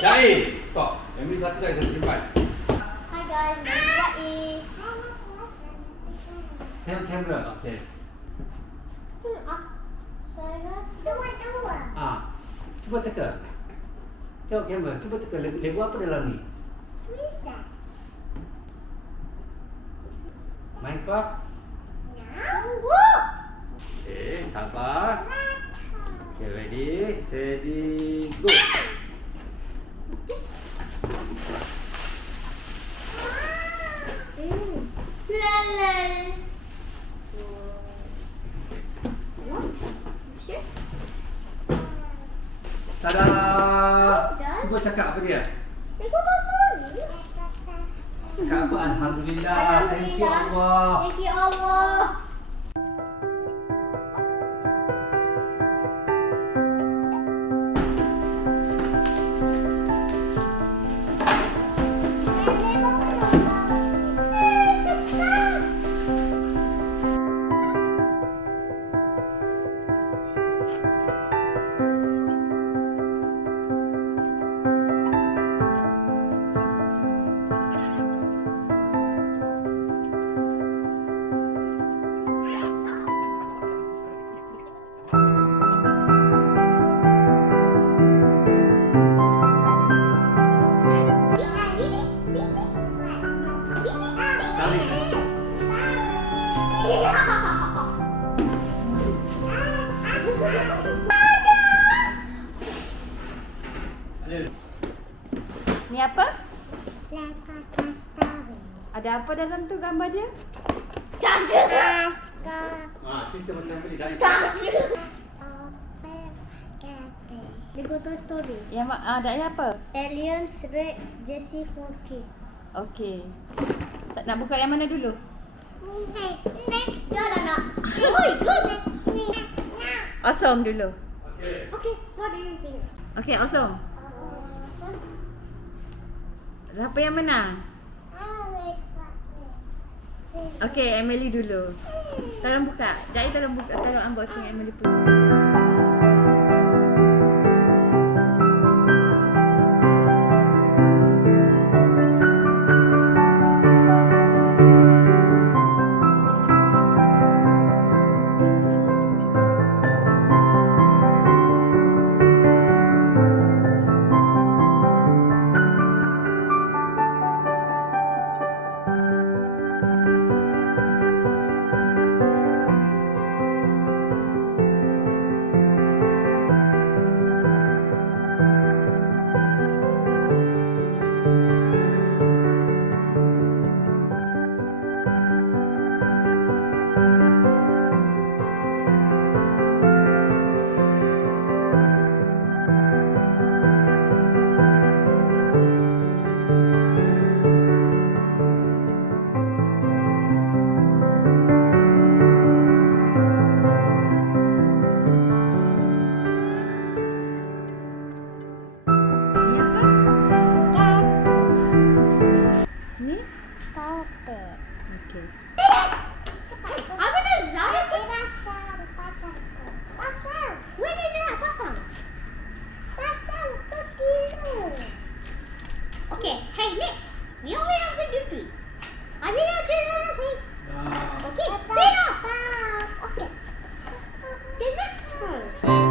Hi. Stop. Emily satu lagi, satu simpan. Hi guys, this is Tengok kamera. Okay. Saya rasa Cuba teka. Tengok kamera. Cuba teka. Lego apa dalam ni? bisa. Minecraft? Okay, sabar. Okay, ready, steady, go. Tada! Cuba cakap apa dia? Cakap apa? Alhamdulillah. Thank you Allah. Thank you Allah. Ni apa? Laka. Ada apa dalam tu gambar dia? Kita macam beli dah. Lego Toy Story. Yang ada yang apa? Aliens, Rex, Jessie, Forky. Okey. Nak buka yang mana dulu? Dah lah nak. Oh, good. Awesome dulu. Okay, what do you think? Okey, awesome. Siapa yang menang? Okey, Emily dulu. Tolong buka. Jai tolong buka. Tolong unboxing Emily pun. Ni? Carpet. Okey. Apa dah Zaya? Pasang. Where dia nak pasang? Pasang tu tiru. Okay, hey next. We only have to do three. Abi dah jalan sih. Okay, finish. Okay. The next first. Okay.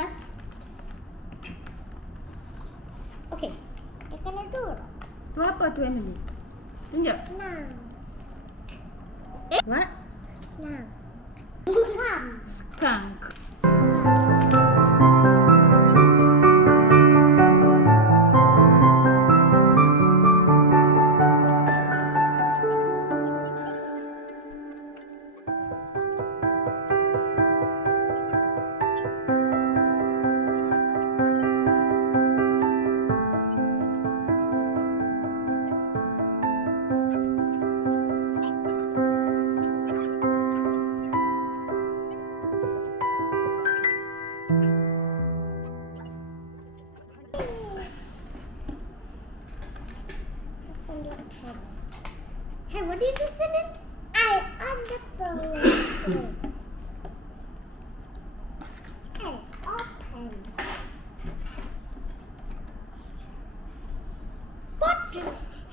first. Okay. Dia kena duduk. Tu apa tu Emily? Tunjuk. Senang. What? Senang. Bukan. Skunk. Hey, what did you finish? I understand. Hey, open. But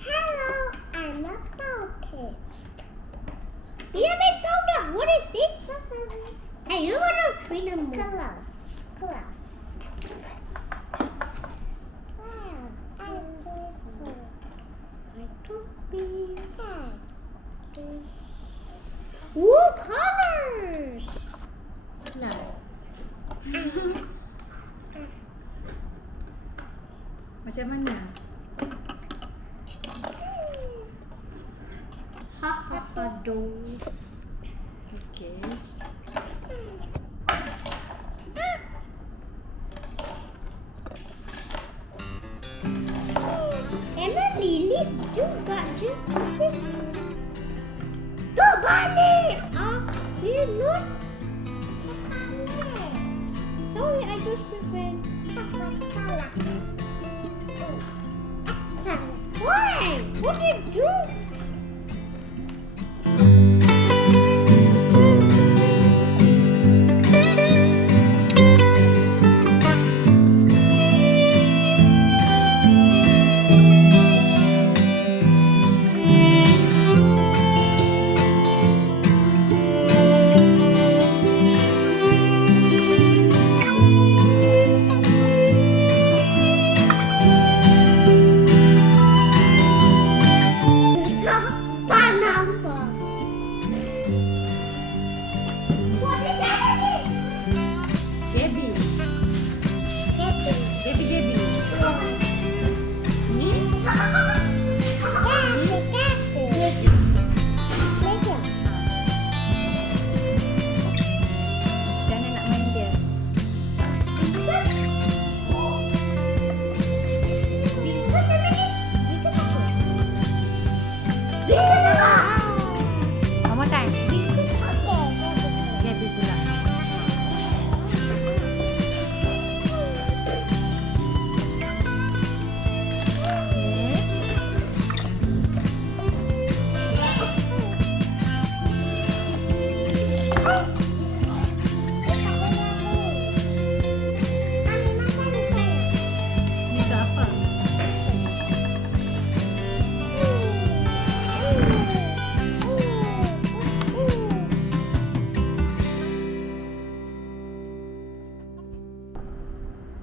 hello, I'm a puppet. What is this? Hey, you want to treat them more? Class. Wow, I did it. I could be that. Ooh, colors! Slide. Macam mana? Ha ha ha do. Okay. Emily, lihat juga je. Terbalik! Look. Sorry, I just prepared. Salah. Why? What did you do?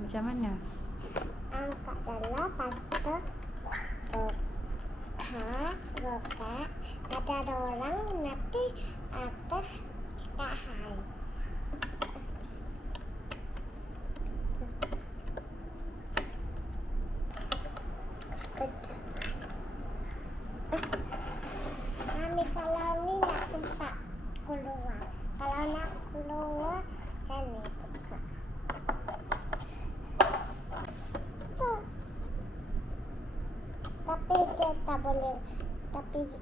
Macam mana? Angkat dulu pasta roka ada orang nanti atas tahai. Mami kalau ni nak buka keluar. Kalau nak keluar macam ni buka. Tapi dia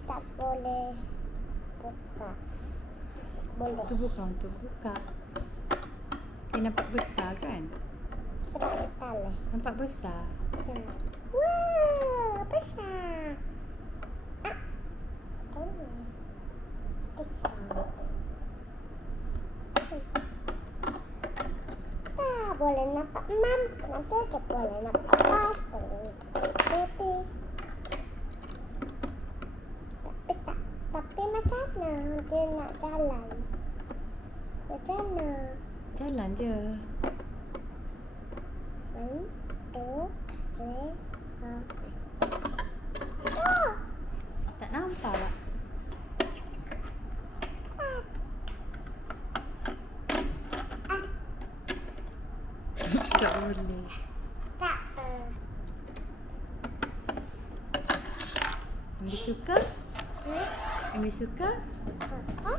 tak boleh buka. Boleh. Itu bukan untuk buka. Dia nampak besar kan? Sebab dia tali. Nampak besar. Wah, besar. Ini stiker. Tak boleh nampak mam. Nanti dia boleh nampak pas. Boleh nampak baby. Tapi macam mana dia nak jalan? Macam mana? Jalan je. 1, 2, 3, 4. Tak nampak. Tak boleh. Tak. Ambil suka? Ambil suka? Apa?